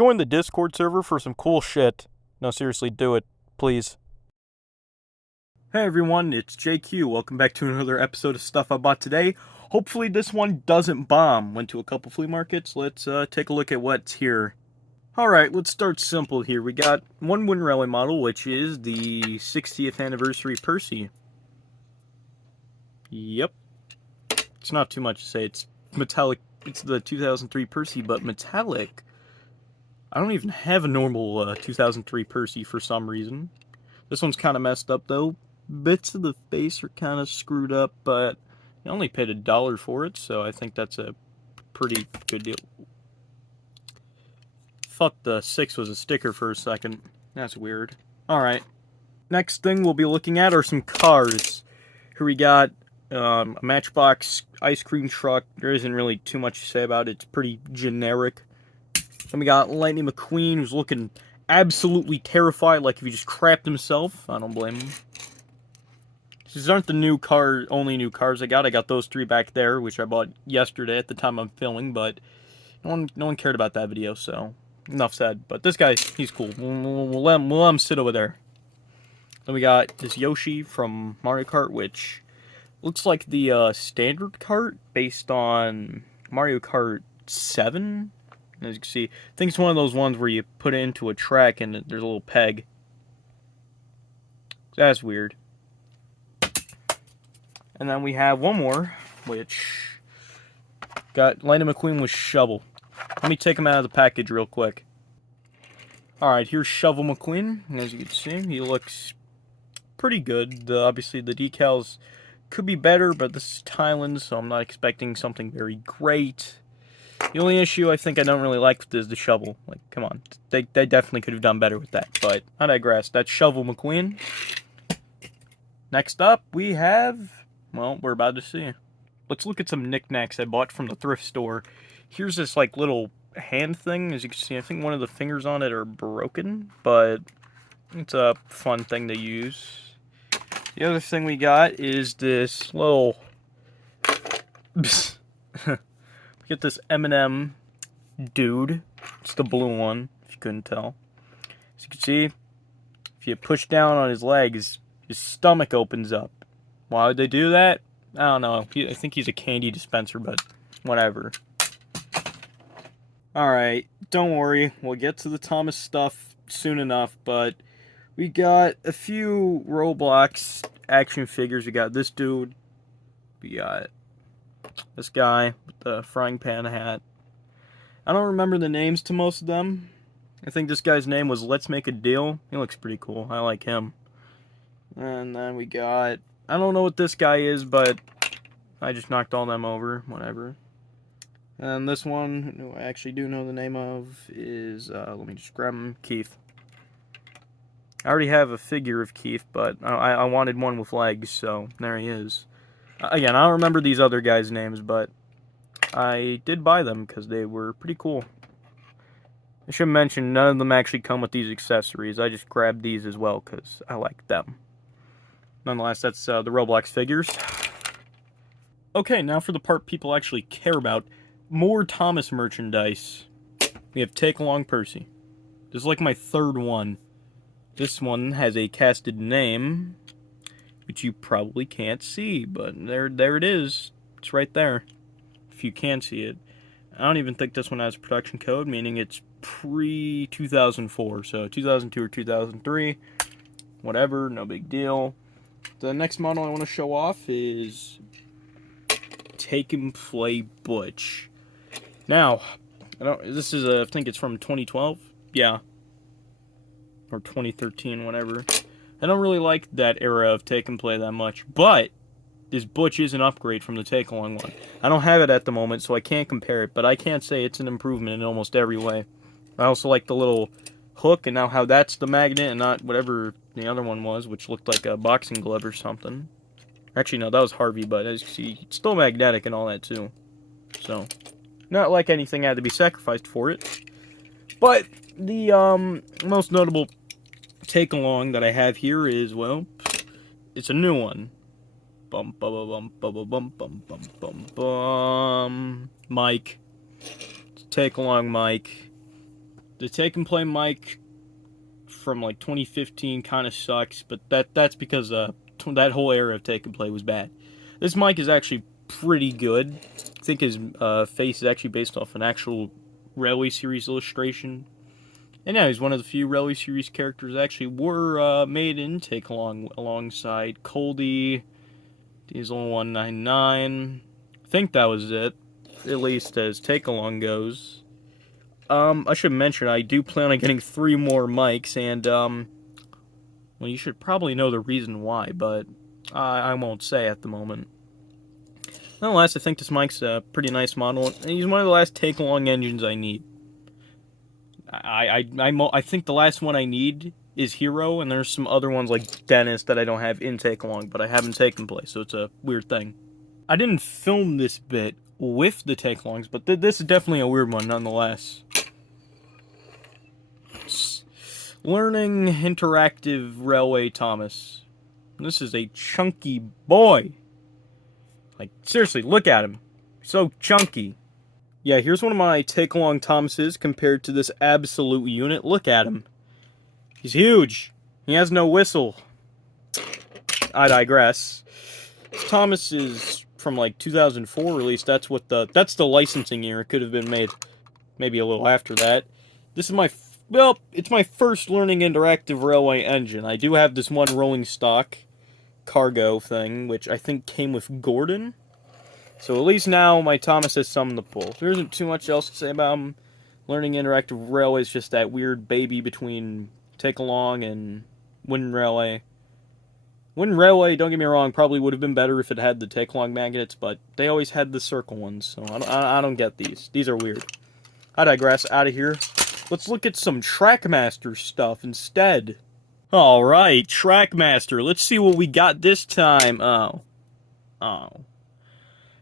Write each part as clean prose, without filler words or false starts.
Join the Discord server for some cool shit. No, seriously, do it, please. Hey everyone, it's JQ. Welcome back to another episode of Stuff I Bought Today. Hopefully this one doesn't bomb. Went to a couple flea markets. Let's take a look at what's here. Alright, let's start simple here. We got one wooden railway model, which is the 60th anniversary Percy. Yep. It's not too much to say. It's metallic. It's the 2003 Percy, but metallic. I don't even have a normal 2003 Percy for some reason. This one's kind of messed up, though. Bits of the face are kind of screwed up, but I only paid $1 for it, so I think that's a pretty good deal. Thought the 6 was a sticker for a second. That's weird. Alright. Next thing we'll be looking at are some cars. Here we got a Matchbox ice cream truck. There isn't really too much to say about it. It's pretty generic. Then we got Lightning McQueen, who's looking absolutely terrified, like if he just crapped himself. I don't blame him. These aren't the only new cars I got. I got those 3 back there, which I bought yesterday at the time I'm filming, but no one cared about that video, so enough said. But this guy, he's cool. We'll let him sit over there. Then we got this Yoshi from Mario Kart, which looks like the standard kart based on Mario Kart 7. As you can see, I think it's one of those ones where you put it into a track and there's a little peg. That's weird. And then we have one more, which got Lightning McQueen with Shovel. Let me take him out of the package real quick. Alright, here's Shovel McQueen. As you can see, he looks pretty good. Obviously, the decals could be better, but this is Thailand, so I'm not expecting something very great. The only issue I think I don't really like with is the shovel. Like, come on. They definitely could have done better with that. But I digress. That's Shovel McQueen. Next up, we have... well, we're about to see. Let's look at some knickknacks I bought from the thrift store. Here's this, like, little hand thing. As you can see, I think one of the fingers on it are broken. But it's a fun thing to use. The other thing we got is this little... Get this Eminem dude. It's the blue one, if you couldn't tell. As you can see, if you push down on his legs, his stomach opens up. Why would they do that? I don't know. I think he's a candy dispenser, but whatever. Alright, don't worry. We'll get to the Thomas stuff soon enough, but we got a few Roblox action figures. We got this dude. We got this guy with the frying pan hat. I don't remember the names to most of them. I think this guy's name was Let's Make a Deal. He looks pretty cool. I like him. And then we got... I don't know what this guy is, but I just knocked all them over. Whatever. And this one, who I actually do know the name of, is... let me just grab him. Keith. I already have a figure of Keith, but I wanted one with legs, so there he is. Again, I don't remember these other guys' names, but I did buy them because they were pretty cool. I should mention, none of them actually come with these accessories. I just grabbed these as well because I like them. Nonetheless, that's the Roblox Figures. Okay, now for the part people actually care about. More Thomas merchandise. We have Takealong Percy. This is like my 3rd one. This one has a casted name, which you probably can't see, but there it is. It's right there, if you can see it. I don't even think this one has a production code, meaning it's pre-2004, so 2002 or 2003, whatever, no big deal. The next model I want to show off is Take and Play Butch. Now, I think it's from 2012, yeah, or 2013, whatever. I don't really like that era of Take and Play that much, but this Butch is an upgrade from the Takealong one. I don't have it at the moment, so I can't compare it, but I can't say it's an improvement in almost every way. I also like the little hook, and now how that's the magnet and not whatever the other one was, which looked like a boxing glove or something. Actually, no, that was Harvey, but as you see, it's still magnetic and all that, too. So, not like anything had to be sacrificed for it. But the most notable Takealong that I have here is, well, it's a new one. Bum bum bum bum bum bum bum bum bum bum. Mike. Takealong Mic. The Take and Play mic from like 2015 kind of sucks, but that's because that whole era of Take and Play was bad. This mic is actually pretty good. I think his face is actually based off an actual Railway Series illustration. And yeah, he's one of the few Railway Series characters that actually were made in Takealong alongside Coldy, Diesel 199. I think that was it, at least as Takealong goes. I should mention, I do plan on getting 3 more mics, and, well, you should probably know the reason why, but I won't say at the moment. Nonetheless, I think this mic's a pretty nice model, and he's one of the last Takealong engines I need. I think the last one I need is Hero, and there's some other ones like Dennis that I don't have in Takealong, but I haven't taken place, so it's a weird thing. I didn't film this bit with the Takealongs, but this is definitely a weird one nonetheless. Learning Interactive Railway Thomas. This is a chunky boy. Like, seriously, look at him. So chunky. Yeah, here's one of my Takealong Thomases compared to this absolute unit. Look at him. He's huge. He has no whistle. I digress. Thomas is from like 2004 release. That's the licensing year. It could have been made maybe a little after that. This is it's my first Learning Interactive Railway engine. I do have this one rolling stock cargo thing, which I think came with Gordon. So at least now my Thomas has something to pull. There isn't too much else to say about him. Learning Interactive Railway is just that weird baby between Takealong and Wind Railway. Wind Railway, don't get me wrong, probably would have been better if it had the Takealong magnets, but they always had the circle ones, so I don't get these. These are weird. I digress. Out of here. Let's look at some Trackmaster stuff instead. Alright, Trackmaster. Let's see what we got this time. Oh.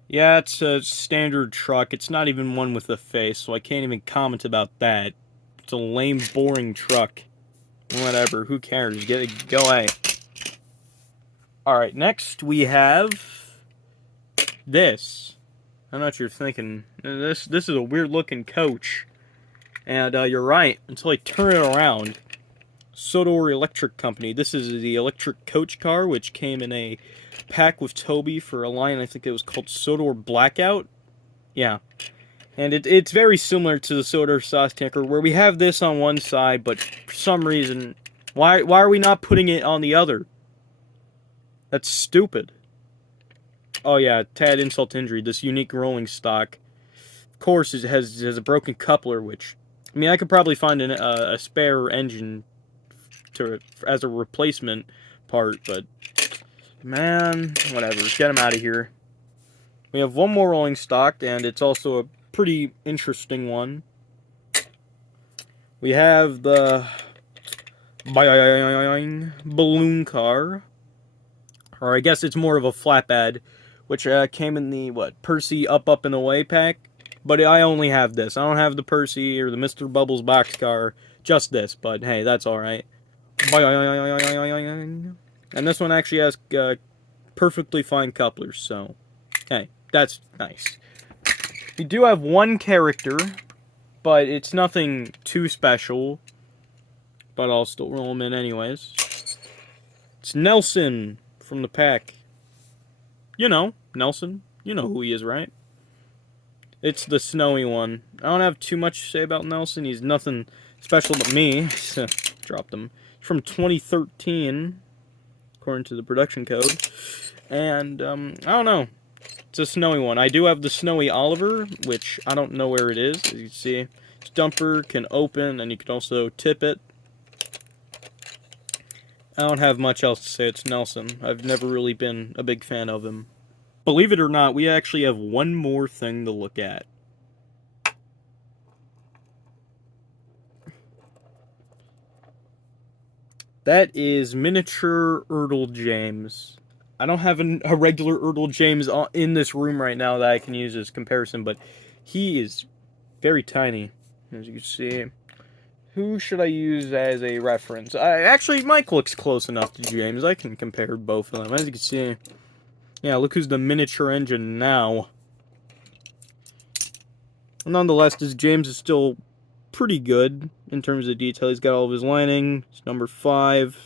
Yeah, it's a standard truck. It's not even one with a face, so I can't even comment about that. It's a lame, boring truck. Whatever, who cares? Go away. Alright, next we have this. I don't know what you're thinking. This is a weird looking coach. And you're right, until I turn it around. Sodor Electric Company. This is the electric coach car, which came in a pack with Toby for a line, I think it was called Sodor Blackout. Yeah. And it's very similar to the Sodor Sauce Tanker, where we have this on one side, but for some reason, why are we not putting it on the other? That's stupid. Oh yeah, tad insult to injury. This unique rolling stock, of course, has a broken coupler, which, I mean, I could probably find a spare engine as a replacement part, but man, whatever. Get him out of here. We have one more rolling stock, and it's also a pretty interesting one. We have the balloon car, or I guess it's more of a flatbed, which came in the Percy Up and Away pack. But I only have this. I don't have the Percy or the Mr. Bubbles boxcar. Just this, but hey, that's alright. And this one actually has perfectly fine couplers, so hey, that's nice. We do have one character, but it's nothing too special. But I'll still roll him in anyways. It's Nelson from the pack. You know, Nelson. You know who he is, right? It's the snowy one. I don't have too much to say about Nelson. He's nothing special to me. Dropped him. From 2013, according to the production code. And, I don't know. It's a snowy one. I do have the snowy Oliver, which I don't know where it is. As you can see, its dumper can open, and you can also tip it. I don't have much else to say. It's Nelson. I've never really been a big fan of him. Believe it or not, we actually have one more thing to look at. That is miniature Erdl James. I don't have a regular Erdl James in this room right now that I can use as comparison, but he is very tiny, as you can see. Who should I use as a reference? Actually, Mike looks close enough to James. I can compare both of them. As you can see, yeah, look who's the miniature engine now. Nonetheless, this James is still pretty good in terms of detail. He's got all of his lining. He's number 5.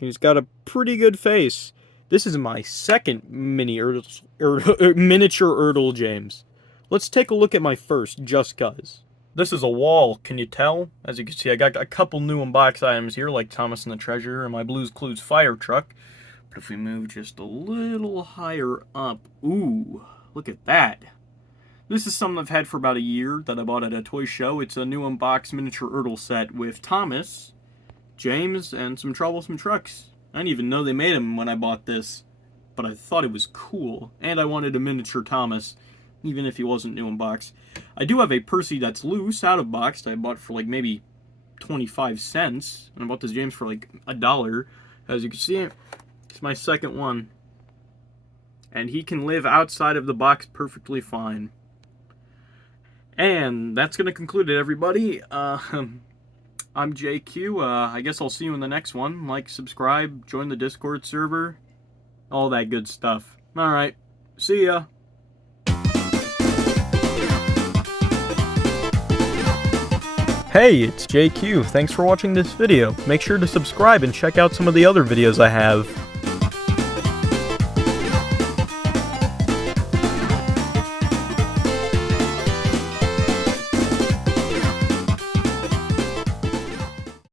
He's got a pretty good face. This is my second miniature Erdl James. Let's take a look at my first, just cuz. This is a wall, can you tell? As you can see, I got a couple new unboxed items here, like Thomas and the Treasure and my Blue's Clues fire truck. But if we move just a little higher up, ooh, look at that. This is something I've had for about a year that I bought at a toy show. It's a new unboxed miniature Erdl set with Thomas, James, and some troublesome trucks. I didn't even know they made them when I bought this, but I thought it was cool, and I wanted a miniature Thomas, even if he wasn't new in box. I do have a Percy that's loose, out of box, I bought for like maybe 25 cents, and I bought this James for like $1. As you can see, it's my second one, and he can live outside of the box perfectly fine. And that's going to conclude it, everybody. I'm JQ. I guess I'll see you in the next one. Like, subscribe, join the Discord server, all that good stuff. Alright, see ya. Hey, it's JQ. Thanks for watching this video. Make sure to subscribe and check out some of the other videos I have.